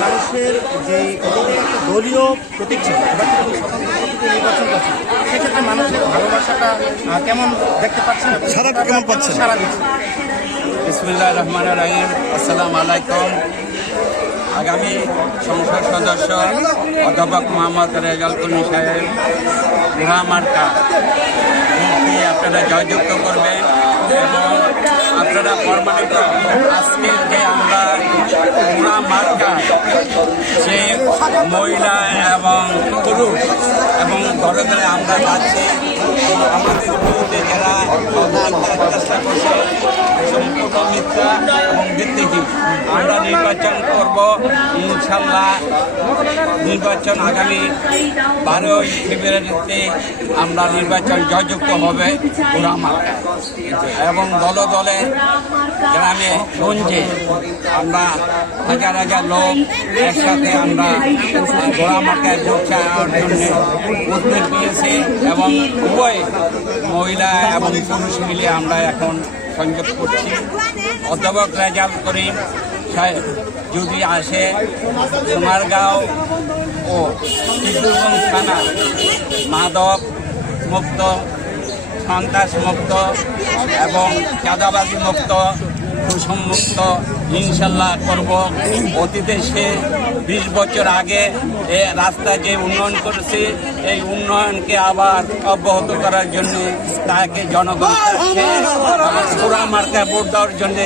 মানুষের যে দলীয় প্রতীক ছিল নির্বাচন করছে সেক্ষেত্রে মানুষের ভালোবাসাটা কেমন দেখতে পাচ্ছেন, সারাটা কেমন পাচ্ছেন? সারা দিচ্ছে। বিসমিল্লাহির রহমানির রহিম। আসসালামু আলাইকুম। আগামী সংসদ সদস্য অধ্যাপক মোহাম্মদ রেজাউল করিম সাহেব মার্কা আপনারা জয়যুক্ত করবেন এবং আপনারা প্রমাণিত আজকে যে আমরা মার্কা যে মহিলা এবং পুরুষ এবং ঘরে ঘরে আমরা যাচ্ছি আমাদের বিরুদ্ধে যারা চেষ্টা করছে সম্পূর্ণ মিথ্যা এবং ভিত্তিহীন। আমরা নির্বাচন করব ইনশাল্লাহ। নির্বাচন আগামী 12 ফেব্রুয়ারিতে আমরা নির্বাচন জয়যুক্ত হবে গোড়া মার্কা এবং দলে দলে গ্রামে গঞ্জে আমরা হাজার হাজার লোক একসাথে আমরা গোড়া মার্কায় ভোট চাওয়ার জন্য উদ্যোগ নিয়েছি এবং উভয় মহিলা এবং পুরুষ মিলে আমরা এখন সংযোগ করছি। অধ্যাপক রেজাউল করিম সাহেব যদি আসে সোনারগাঁও ও কিশোরগঞ্জ থানা মাদক মুক্ত, সন্ত্রাস মুক্ত এবং চাঁদাবাজি মুক্ত, কুসুম মুক্ত ইনশাল্লাহ করব। অতীতে সে 20 বছর আগে এ রাস্তা যে উন্নয়ন করেছে এই উন্নয়নকে আবার অব্যাহত করার জন্য তাকে জনগণ গোড়া মার্কায় ভোট দেওয়ার জন্য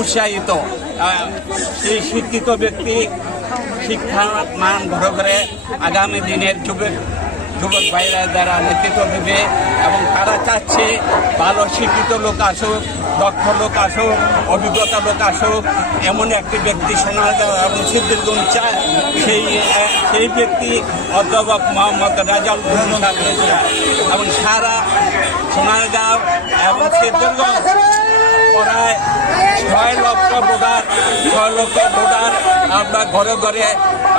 উৎসাহিত। সেই শিক্ষিত ব্যক্তি শিক্ষার মান ঘরে ঘরে আগামী দিনের যুবক ভাইরা যারা নেতৃত্ব দেবে এবং তারা চাচ্ছে ভালো শিক্ষিত লোক আসুক, দক্ষ লোক আসুক, অভিজ্ঞতা লোক আসুক, এমন একটি ব্যক্তি সোনারগাঁও এবং সিদ্ধিরগঞ্জ চায়। সেই ব্যক্তি অধ্যাপক মোহাম্মদ রেজাউল করিম সাহেব চায় এবং সারা সোনারগাঁও এবং সিদ্ধিরগঞ্জ প্রায় 6 লক্ষ ভোটার আমরা ঘরে ঘরে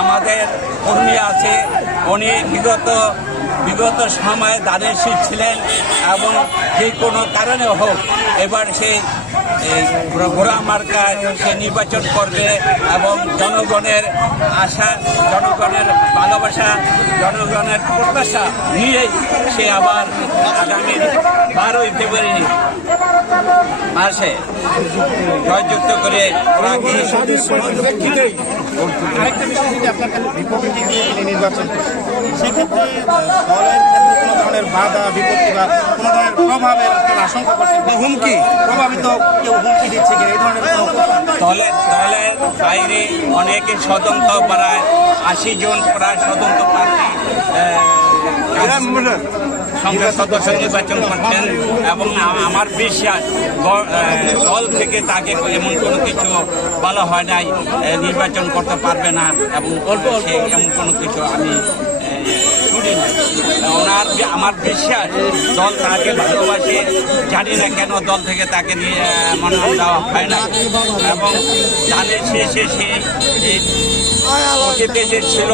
আমাদের কর্মী আছে। উনি বিগত সময়ে দানের শীত ছিলেন এবং যে কোনো কারণে হোক এবার সে গোড়া মার্কায় সে নির্বাচন করবে এবং জনগণের আশা, জনগণের ভালোবাসা, জনগণের প্রত্যাশা নিয়েই সে আবার আগামী 12 ফেব্রুয়ারি মাসে জয়যুক্ত করে আরেকটা বিষয়, যদি আপনার কাছে রিপাবলিকে গিয়ে নির্বাচন করে সেক্ষেত্রে দলের ক্ষেত্রে কোনো ধরনের বাধা বিপত্তি বা কোনো ধরনের প্রভাবের আপনার আশঙ্কা করছেন, হুমকি প্রভাবিত কেউ হুমকি দিচ্ছে কিনা এই ধরনের দলের বাইরে অনেকে স্বতন্ত্র প্রায় 80 জন প্রায় স্বতন্ত্র প্রার্থী সংসদ সদস্য নির্বাচন করছেন এবং আমার বিশ্বাস দল থেকে তাকে এমন কোনো কিছু বলা হয় নাই নির্বাচন করতে পারবে না এবং এমন কোনো কিছু আমি শুনি না। আমার বিশ্বাস দল তাকে ভালোবাসে, জানি না কেন দল থেকে তাকে মনোনয়ন দেওয়া হয় না এবং ধানের শেষে সে অতীতে যে ছিল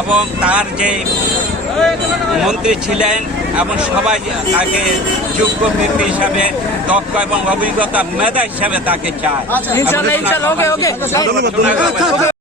এবং তার যে মন্ত্রী ছিলেন এবং সবাই তাকে যোগ্য ব্যক্তি হিসাবে দক্ষ এবং অভিজ্ঞতা মেধা হিসাবে তাকে চায়।